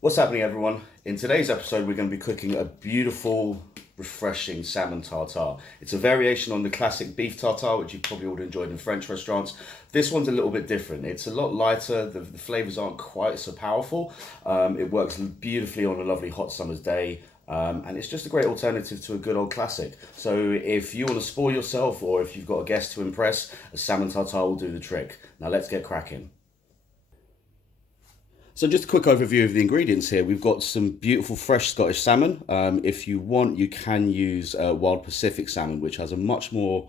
What's happening, everyone? In today's episode, we're going to be cooking a beautiful, refreshing salmon tartare. It's a variation on the classic beef tartare, which you probably would have enjoyed in French restaurants. This one's a little bit different. It's a lot lighter. The flavors aren't quite so powerful. It works beautifully on a lovely hot summer's day. And it's just a great alternative to a good old classic. So if you want to spoil yourself or if you've got a guest to impress, a salmon tartare will do the trick. Now let's get cracking. So just a quick overview of the ingredients here. We've got some beautiful fresh Scottish salmon. If you want, you can use wild Pacific salmon, which has a much more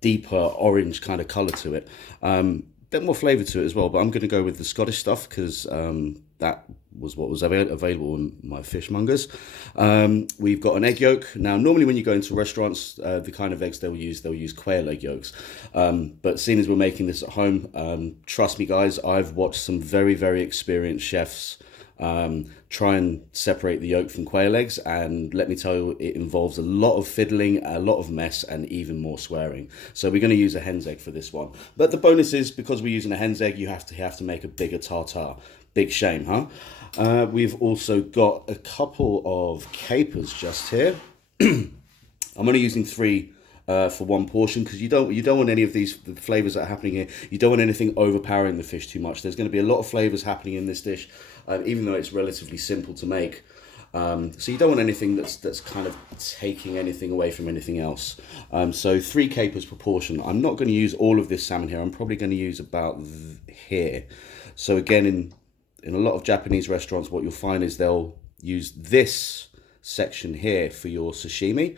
deeper orange kind of colour to it. Bit more flavour to it as well, but I'm going to go with the Scottish stuff because that was what was available in my fishmongers. We've got an egg yolk. Now, normally when you go into restaurants, the kind of eggs they'll use quail egg yolks. But seeing as we're making this at home, trust me, guys, I've watched some very, very experienced chefs try and separate the yolk from quail eggs, and let me tell you, it involves a lot of fiddling, a lot of mess, and even more swearing. So we're going to use a hen's egg for this one. But the bonus is, because we're using a hen's egg, you have to make a bigger tartare. Big shame, huh? We've also got a couple of capers just here. I'm only using three for one portion because you don't want any of these flavors that are happening here. You don't want anything overpowering the fish too much. There's going to be a lot of flavors happening in this dish, even though it's relatively simple to make. So you don't want anything that's kind of taking anything away from anything else. So 3 capers proportion. I'm not going to use all of this salmon here. I'm probably going to use about here. So again, in a lot of Japanese restaurants, what you'll find is they'll use this section here for your sashimi.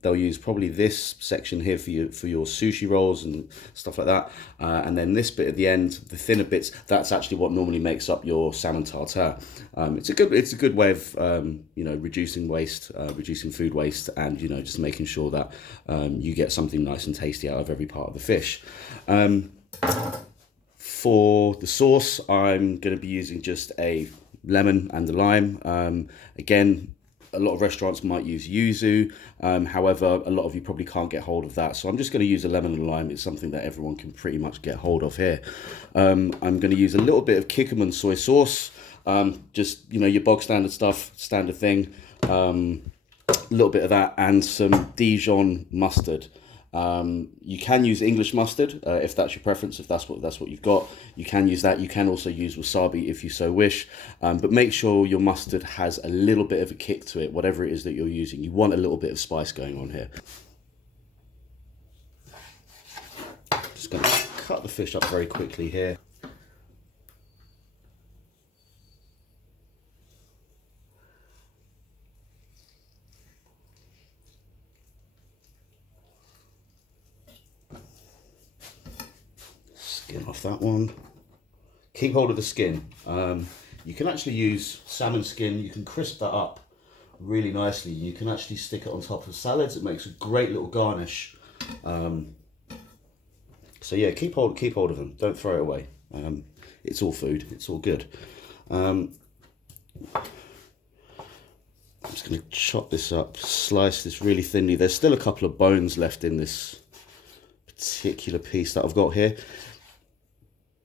They'll use probably this section here for your sushi rolls and stuff like that. And then this bit at the end, the thinner bits, that's actually what normally makes up your salmon tartare. It's a good way of reducing waste, reducing food waste, and just making sure that you get something nice and tasty out of every part of the fish. For the sauce, I'm going to be using just a lemon and a lime. Again, a lot of restaurants might use yuzu. However, a lot of you probably can't get hold of that. So I'm just going to use a lemon and lime. It's something that everyone can pretty much get hold of here. I'm going to use a little bit of kikkoman soy sauce. Just, your bog standard stuff, standard thing. A little bit of that and some Dijon mustard. You can use English mustard if that's your preference, if that's what you've got. You can use that. You can also use wasabi if you so wish, but make sure your mustard has a little bit of a kick to it, whatever it is that you're using. You want a little bit of spice going on here. Just going to cut the fish up very quickly here. Skin off that one. Keep hold of the skin. You can actually use salmon skin. You can crisp that up really nicely. You can actually stick it on top of salads. It makes a great little garnish. So yeah, keep hold of them. Don't throw it away. It's all food. It's all good. I'm just going to chop this up, slice this really thinly. There's still a couple of bones left in this particular piece that I've got here.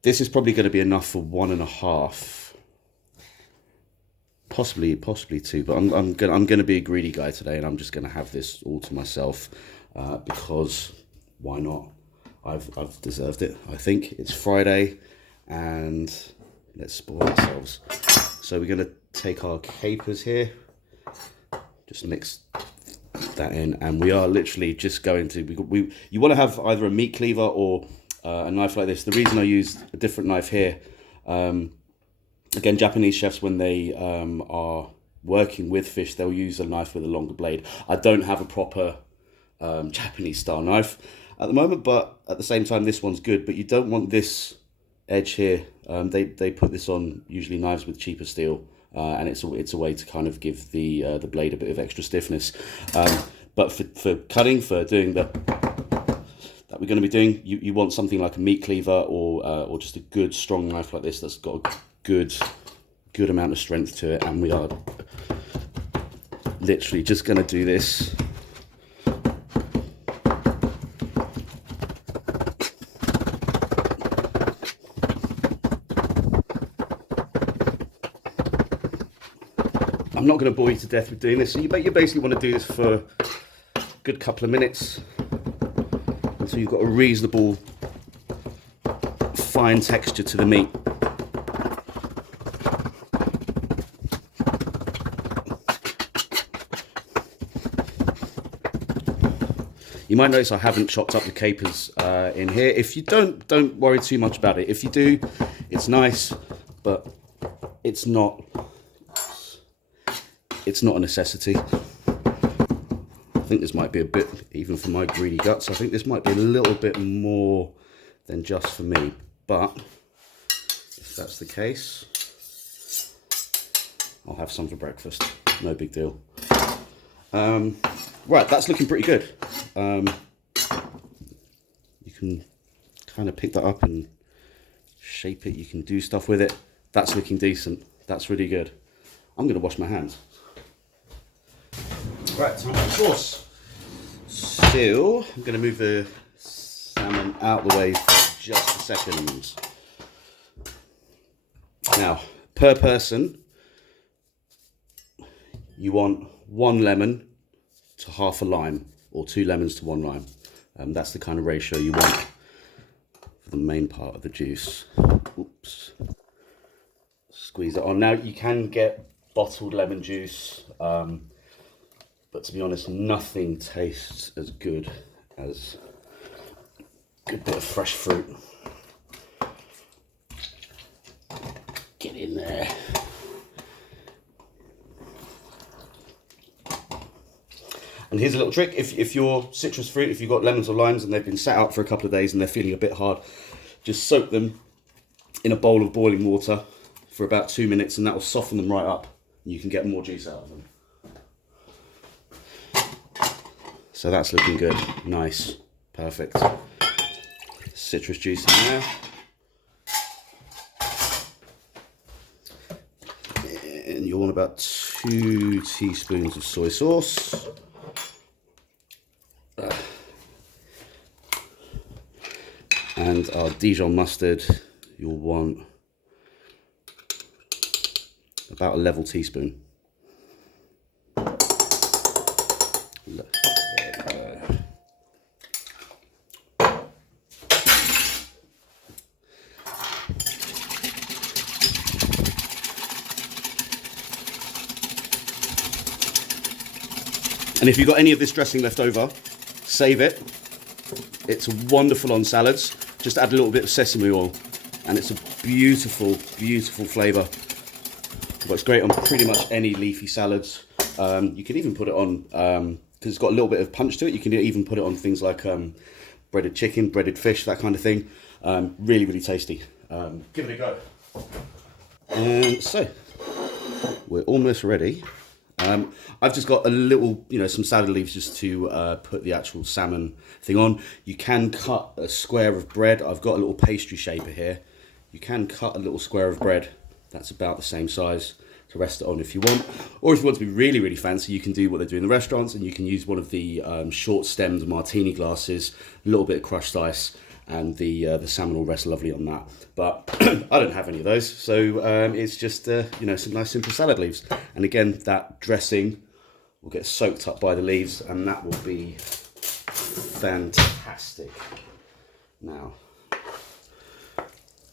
This is probably going to be enough for 1.5, possibly 2. But I'm going to be a greedy guy today, and I'm just going to have this all to myself because why not? I've deserved it. I think it's Friday, and let's spoil ourselves. So we're going to take our capers here, just mix that in, and we are literally just going to. You want to have either a meat cleaver or a knife like this. The reason I use a different knife here, again, Japanese chefs, when they are working with fish, they'll use a knife with a longer blade. I don't have a proper Japanese style knife at the moment, but at the same time, this one's good. But you don't want this edge here. They put this on usually knives with cheaper steel, and it's a way to kind of give the blade a bit of extra stiffness. But for cutting, for doing that we're going to be doing, you want something like a meat cleaver or just a good strong knife like this that's got a good amount of strength to it. And we are literally just going to do this. I'm not going to bore you to death with doing this. So you basically want to do this for a good couple of minutes until you've got a reasonable fine texture to the meat. You might notice I haven't chopped up the capers in here. If you don't worry too much about it. If you do, it's nice, but it's not a necessity. I think this might be a bit, even for my greedy guts, I think this might be a little bit more than just for me. But if that's the case, I'll have some for breakfast. No big deal. Right, that's looking pretty good. You can kind of pick that up and shape it. You can do stuff with it. That's looking decent. That's really good. I'm going to wash my hands. Right, time for the sauce. So I'm going to move the salmon out the way for just a second. Now, per person, you want 1 lemon to half a lime, or 2 lemons to 1 lime. That's the kind of ratio you want for the main part of the juice. Oops. Squeeze it on. Now you can get bottled lemon juice, but to be honest, nothing tastes as good as a good bit of fresh fruit. Get in there. And here's a little trick. If your citrus fruit, if you've got lemons or limes and they've been sat out for a couple of days and they're feeling a bit hard, just soak them in a bowl of boiling water for about 2 minutes and that will soften them right up. And you can get more juice out of them. So that's looking good. Nice. Perfect. Citrus juice in there. And you'll want about 2 teaspoons of soy sauce. And our Dijon mustard, you'll want about a level teaspoon. And if you've got any of this dressing left over, save it. It's wonderful on salads. Just add a little bit of sesame oil and it's a beautiful, beautiful flavour. But it's great on pretty much any leafy salads. You can even put it on, because it's got a little bit of punch to it, you can even put it on things like breaded chicken, breaded fish, that kind of thing. Really, really tasty. Give it a go. And so, we're almost ready. I've just got a little, some salad leaves just to put the actual salmon thing on. You can cut a square of bread. I've got a little pastry shaper here. You can cut a little square of bread. That's about the same size to rest it on if you want. Or if you want to be really, really fancy, you can do what they do in the restaurants and you can use one of the short-stemmed martini glasses, a little bit of crushed ice, and the salmon will rest lovely on that. But I don't have any of those, so it's just some nice simple salad leaves. And again, that dressing will get soaked up by the leaves, and that will be fantastic. Now,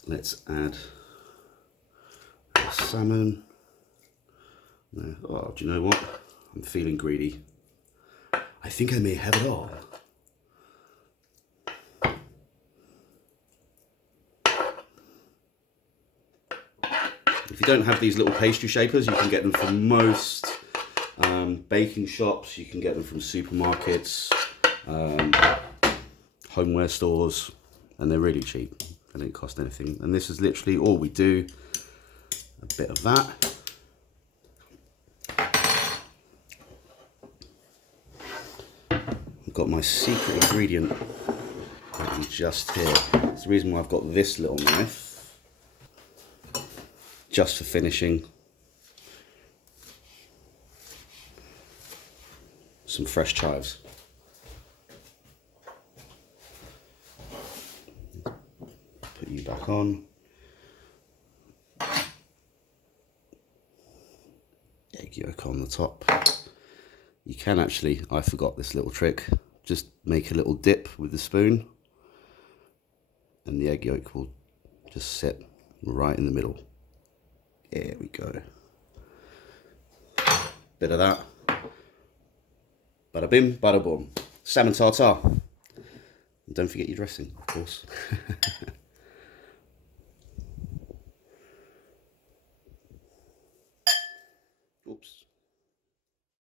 let's add the salmon. Oh, do you know what? I'm feeling greedy. I think I may have it all. If you don't have these little pastry shapers, you can get them from most baking shops, you can get them from supermarkets, homeware stores, and they're really cheap. They don't cost anything. And this is literally all we do. A bit of that. I've got my secret ingredient just here. It's the reason why I've got this little knife. Just for finishing. Some fresh chives. Put you back on. egg yolk on the top. You can actually, I forgot this little trick, just make a little dip with the spoon and the egg yolk will just sit right in the middle. There we go. Bit of that. Bada bim, bada boom. Salmon tartare. And don't forget your dressing, of course.